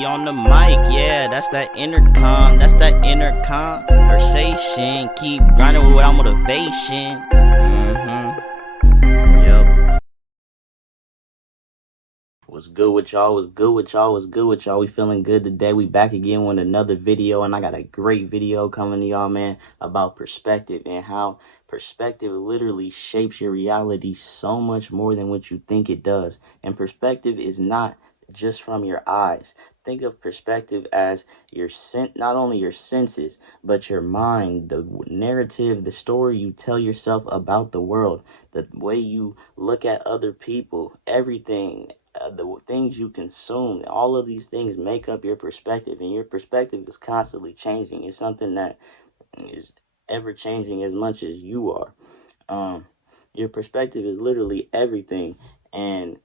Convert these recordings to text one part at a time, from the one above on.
We on the mic, yeah, that's that intercom, that's that inner conversation. Keep grinding without motivation. Yep. What's good with y'all? What's good with y'all? What's good with y'all? We feeling good today. We back again with another video, and I got a great video coming to y'all, man, about perspective and how perspective literally shapes your reality so much more than what you think it does. And perspective is not just from your eyes. Think of perspective as not only your senses, but your mind, the narrative, the story you tell yourself about the world, the way you look at other people, everything, the things you consume. All of these things make up your perspective, and your perspective is constantly changing. It's something that is ever changing as much as you are. Your perspective is literally everything, and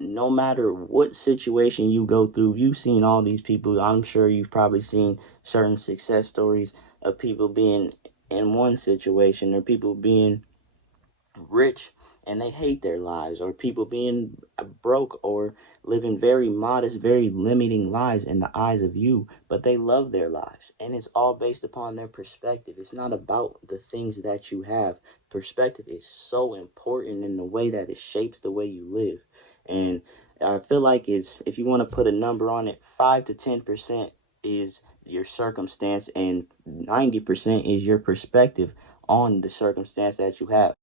no matter what situation you go through, you've seen all these people. I'm sure you've probably seen certain success stories of people being in one situation, or people being rich and they hate their lives, or people being broke or living very modest, very limiting lives in the eyes of you, but they love their lives. And it's all based upon their perspective. It's not about the things that you have. Perspective is so important in the way that it shapes the way you live. And I feel like it's, if you want to put a number on it, 5 to 10% is your circumstance, and 90% is your perspective on the circumstance that you have.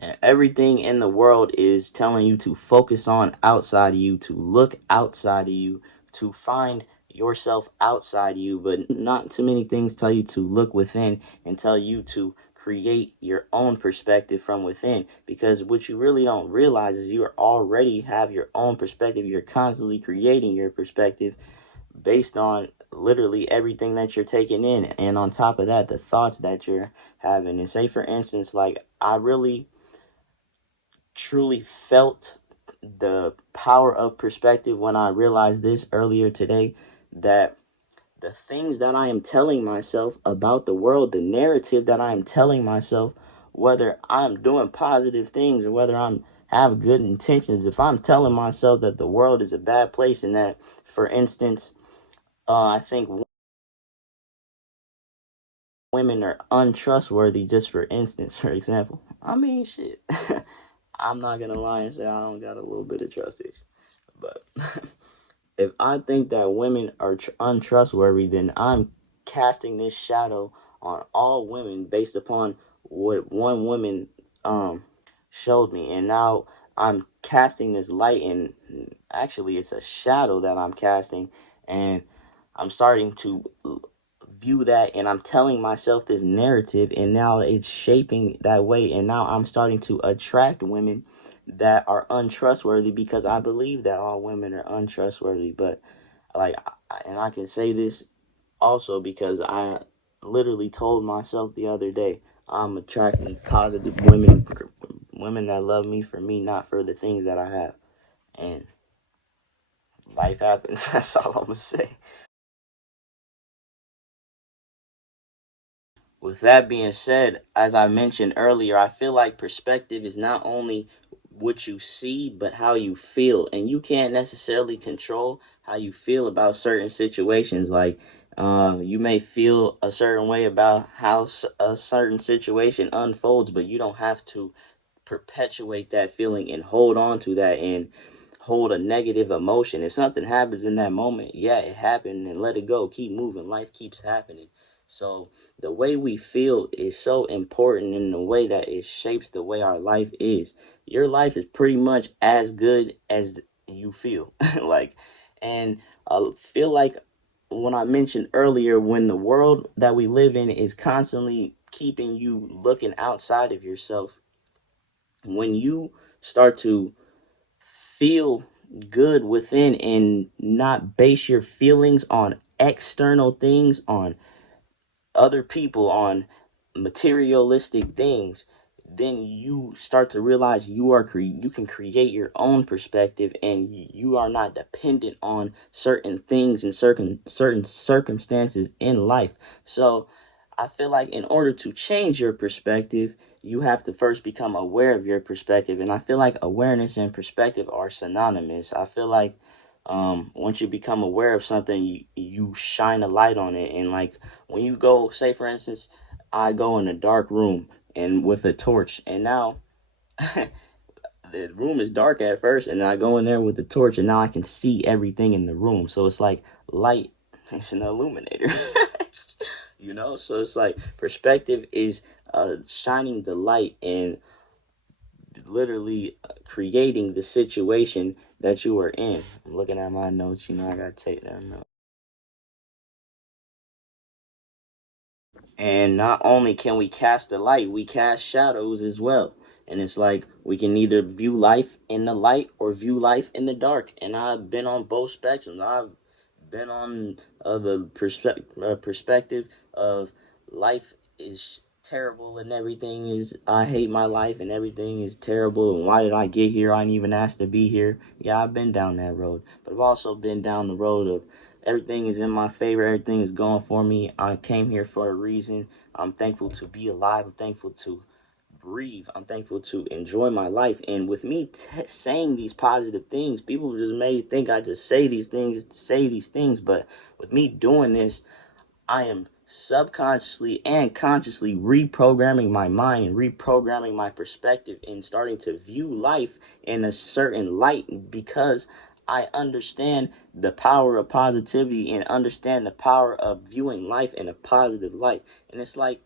And everything in the world is telling you to focus on outside of you, to look outside of you, to find yourself outside of you. But not too many things tell you to look within and tell you to create your own perspective from within. Because what you really don't realize is you already have your own perspective. You're constantly creating your perspective based on literally everything that you're taking in. And on top of that, the thoughts that you're having. And say, for instance, like, I really truly felt the power of perspective when I realized this earlier today, that the things that I am telling myself about the world, the narrative that I am telling myself, whether I'm doing positive things or whether I'm have good intentions, if I'm telling myself that the world is a bad place, and that, for instance, I think women are untrustworthy, just for instance, for example. I mean, shit. I'm not gonna lie and say I don't got a little bit of trust issues, but if I think that women are untrustworthy, then I'm casting this shadow on all women based upon what one woman showed me, and now I'm casting this light, and actually it's a shadow that I'm casting, and I'm starting to view that, and I'm telling myself this narrative, and now it's shaping that way, and now I'm starting to attract women that are untrustworthy, because I believe that all women are untrustworthy. But like, and I can say this also because I literally told myself the other day, I'm attracting positive women, women that love me for me, not for the things that I have. And life happens. That's all I'm gonna say. With that being said, as I mentioned earlier, I feel like perspective is not only what you see, but how you feel. And you can't necessarily control how you feel about certain situations. Like, you may feel a certain way about how a certain situation unfolds, but you don't have to perpetuate that feeling and hold on to that and hold a negative emotion. If something happens in that moment, yeah, it happened, and let it go. Keep moving. Life keeps happening. So the way we feel is so important in the way that it shapes the way our life is. Your life is pretty much as good as you feel. Like, and I feel like when I mentioned earlier, when the world that we live in is constantly keeping you looking outside of yourself, when you start to feel good within and not base your feelings on external things, on other people, on materialistic things, then you start to realize you can create your own perspective, and you are not dependent on certain things and certain circumstances in life. So I feel like in order to change your perspective, you have to first become aware of your perspective. And I feel like awareness and perspective are synonymous. I feel like once you become aware of something, you shine a light on it. And like when you go, say for instance, I go in a dark room and with a torch, and now the room is dark at first, and I go in there with the torch, and now I can see everything in the room. So it's like light. It's an illuminator. So it's like perspective is shining the light and literally creating the situation that you are in. I'm looking at my notes. I gotta take that note. And not only can we cast the light, we cast shadows as well. And it's like we can either view life in the light or view life in the dark. And I've been on both spectrums. I've been on the perspective of life is terrible and everything is, I hate my life and everything is terrible. And why did I get here? I didn't even ask to be here. Yeah, I've been down that road. But I've also been down the road of everything is in my favor. Everything is going for me. I came here for a reason. I'm thankful to be alive. I'm thankful to breathe. I'm thankful to enjoy my life. And with me saying these positive things, people just may think I just say these things. But with me doing this, I am subconsciously and consciously reprogramming my mind and reprogramming my perspective and starting to view life in a certain light, because I understand the power of positivity and understand the power of viewing life in a positive light. And it's like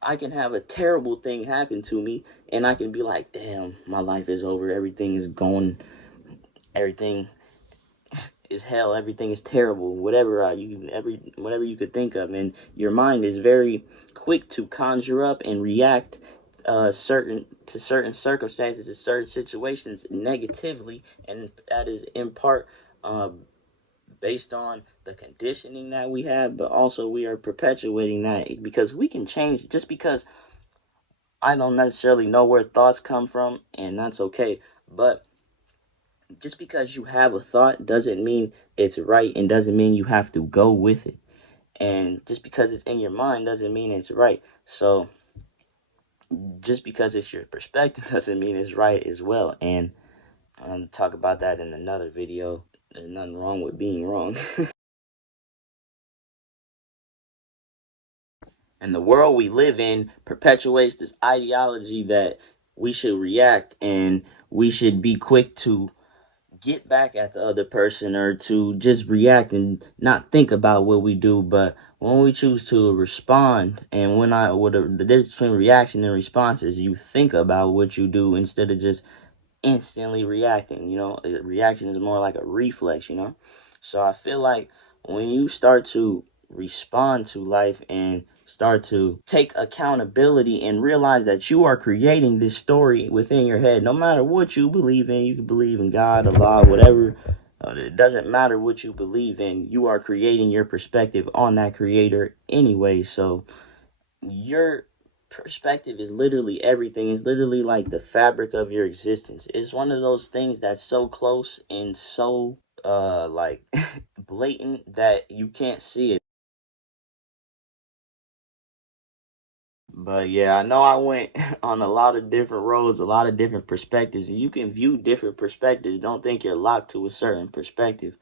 I can have a terrible thing happen to me and I can be like, damn, my life is over. Everything is going, everything is hell, everything is terrible, whatever whatever you could think of. And your mind is very quick to conjure up and react certain circumstances, to certain situations negatively. And that is in part based on the conditioning that we have, but also we are perpetuating that because we can change. Just because I don't necessarily know where thoughts come from, and that's okay, but just because you have a thought doesn't mean it's right, and doesn't mean you have to go with it. And just because it's in your mind doesn't mean it's right. So just because it's your perspective doesn't mean it's right as well. And I'm going to talk about that in another video. There's nothing wrong with being wrong. And the world we live in perpetuates this ideology that we should react and we should be quick to get back at the other person, or to just react and not think about what we do. But when we choose to respond, and the difference between reaction and response is you think about what you do instead of just instantly reacting. Reaction is more like a reflex. So I feel like when you start to respond to life and start to take accountability and realize that you are creating this story within your head, no matter what you believe in. You can believe in God, Allah, whatever. It doesn't matter what you believe in. You are creating your perspective on that creator anyway. So your perspective is literally everything. It's literally like the fabric of your existence. It's one of those things that's so close and so like blatant that you can't see it. But yeah, I know I went on a lot of different roads, a lot of different perspectives, and you can view different perspectives. Don't think you're locked to a certain perspective.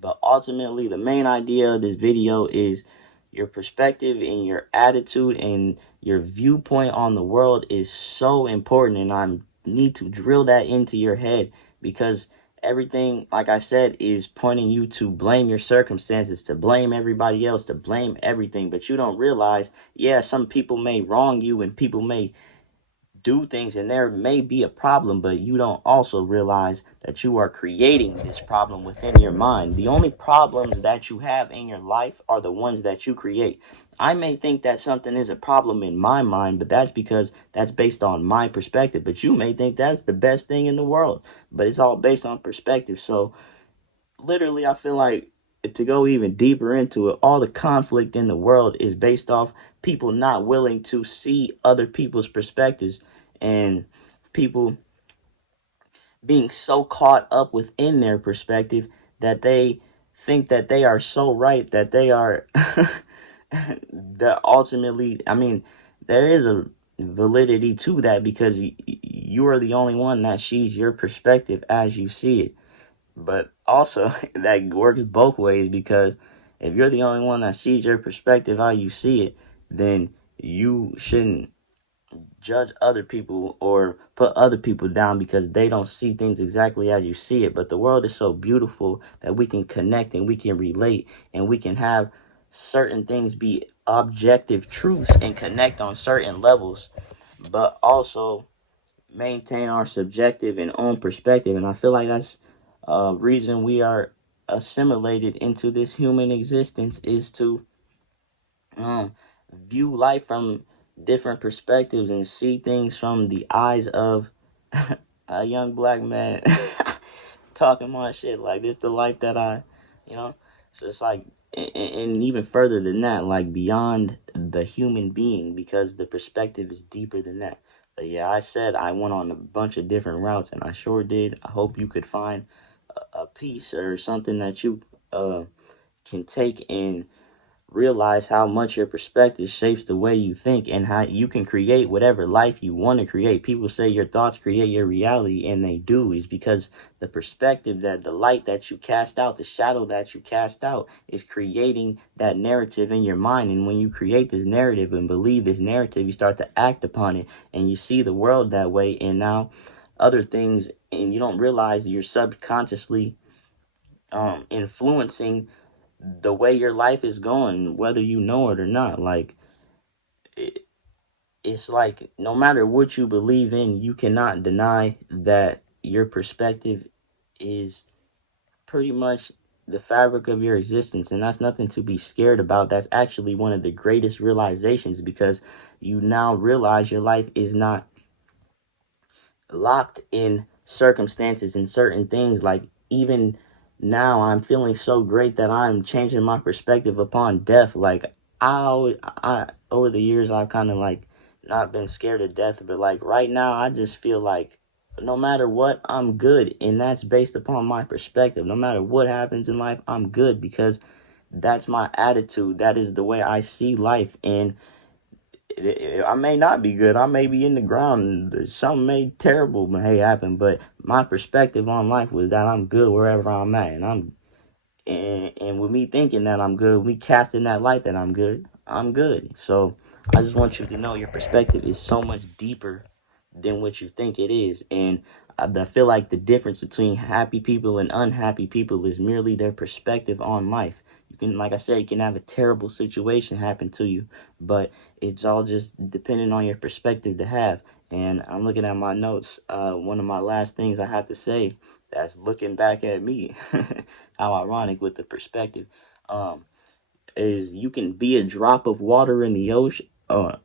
But ultimately, the main idea of this video is your perspective and your attitude and your viewpoint on the world is so important. And I need to drill that into your head, because everything, like I said, is pointing you to blame your circumstances, to blame everybody else, to blame everything. But you don't realize, yeah, some people may wrong you and people may do things and there may be a problem, but you don't also realize that you are creating this problem within your mind. The only problems that you have in your life are the ones that you create. I may think that something is a problem in my mind, but that's because that's based on my perspective. But you may think that's the best thing in the world, but it's all based on perspective. So literally, I feel like, to go even deeper into it, all the conflict in the world is based off people not willing to see other people's perspectives, and people being so caught up within their perspective that they think that they are so right, that they are that ultimately, I mean, there is a validity to that, because you are the only one that sees your perspective as you see it. But also, that works both ways, because if you're the only one that sees your perspective how you see it, then you shouldn't judge other people or put other people down because they don't see things exactly as you see it. But the world is so beautiful that we can connect and we can relate and we can have certain things be objective truths and connect on certain levels, but also maintain our subjective and own perspective. And I feel like that's a reason we are assimilated into this human existence, is to um, view life from different perspectives and see things from the eyes of a young black man talking my shit. Like, this the life that you know. So it's like, and even further than that, like beyond the human being, because the perspective is deeper than that. But yeah, I said I went on a bunch of different routes, and I sure did. I hope you could find a piece or something that you can take and realize how much your perspective shapes the way you think and how you can create whatever life you want to create. People say your thoughts create your reality, and they do. Is because the perspective, that the light that you cast out, the shadow that you cast out, is creating that narrative in your mind. And when you create this narrative and believe this narrative, you start to act upon it, and you see the world that way. And now other things, and you don't realize you're subconsciously influencing the way your life is going, whether you know it or not. Like, it, it's like, no matter what you believe in, you cannot deny that your perspective is pretty much the fabric of your existence. And that's nothing to be scared about. That's actually one of the greatest realizations, because you now realize your life is not locked in circumstances and certain things. Like, even now I'm feeling so great that I'm changing my perspective upon death. Like, I over the years I've kind of like not been scared of death, but like right now I just feel like no matter what, I'm good. And that's based upon my perspective. No matter what happens in life, I'm good, because that's my attitude. That is the way I see life. And I may not be good. I may be in the ground. Something may terrible may happen. But my perspective on life was that I'm good wherever I'm at, and and with me thinking that I'm good, me casting that light that I'm good. So I just want you to know your perspective is so much deeper than what you think it is. And I feel like the difference between happy people and unhappy people is merely their perspective on life. You can, like I said, you can have a terrible situation happen to you, but it's all just depending on your perspective to have. And I'm looking at my notes. One of my last things I have to say, that's looking back at me, how ironic with the perspective, um, is you can be a drop of water in the ocean.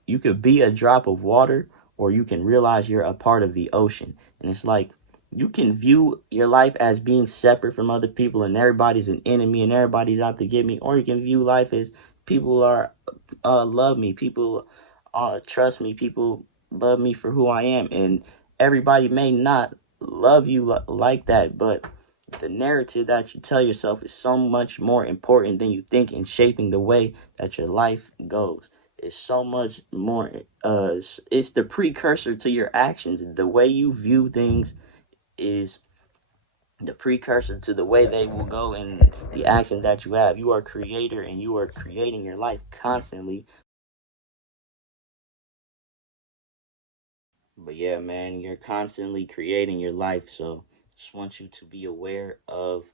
You could be a drop of water, or you can realize you're a part of the ocean. And it's like, you can view your life as being separate from other people, and everybody's an enemy and everybody's out to get me, or you can view life as people are love me, people trust me, people love me for who I am, and everybody may not love you like that, but the narrative that you tell yourself is so much more important than you think in shaping the way that your life goes. It's so much more, it's the precursor to your actions. The way you view things is the precursor to the way they will go in the action that you have. You are a creator, and you are creating your life constantly. But yeah, man, you're constantly creating your life. So just want you to be aware of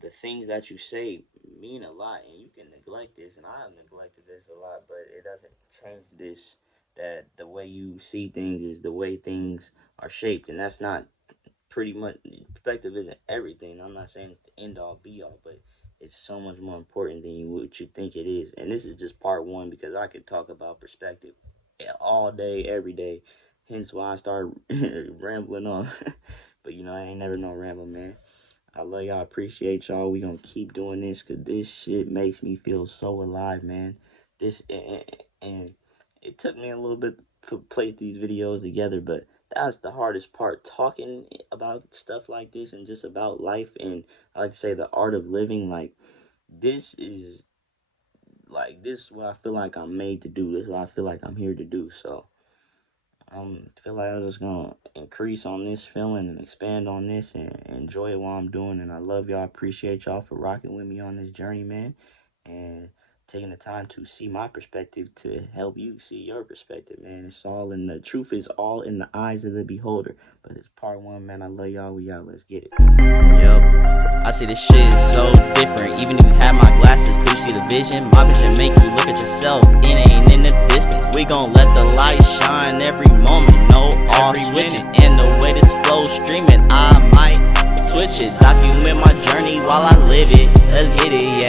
the things that you say mean a lot, and you can neglect this, and I have neglected this a lot, but it doesn't change this, that the way you see things is the way things are shaped. And that's not, pretty much, perspective isn't everything. I'm not saying it's the end all be all, but it's so much more important than what you think it is. And this is just part one, because I could talk about perspective all day, every day. Hence why I start rambling on. But I ain't never no rambling, man. I love y'all. Appreciate y'all. We gonna keep doing this, because this shit makes me feel so alive, man. This and it took me a little bit to place these videos together, but that's the hardest part, talking about stuff like this and just about life. And I like to say the art of living. Like, this is this is what I feel like I'm made to do. This is what I feel like I'm here to do. So feel like I'm just gonna increase on this feeling and expand on this and enjoy it while I'm doing. And I love y'all. Appreciate y'all for rocking with me on this journey, man. And taking the time to see my perspective to help you see your perspective, man. It's all in the truth is all in the eyes of the beholder. But it's part one, man. I love y'all. We out. Let's get it. Yup. I see this shit is so different. Even if you had my glasses, could you see the vision? My vision make you look at yourself. It ain't in the distance. We gon' let the light shine every moment. No all switching. And the way this flow streaming, I might switch it. Document my journey while I live it. Let's get it, yeah.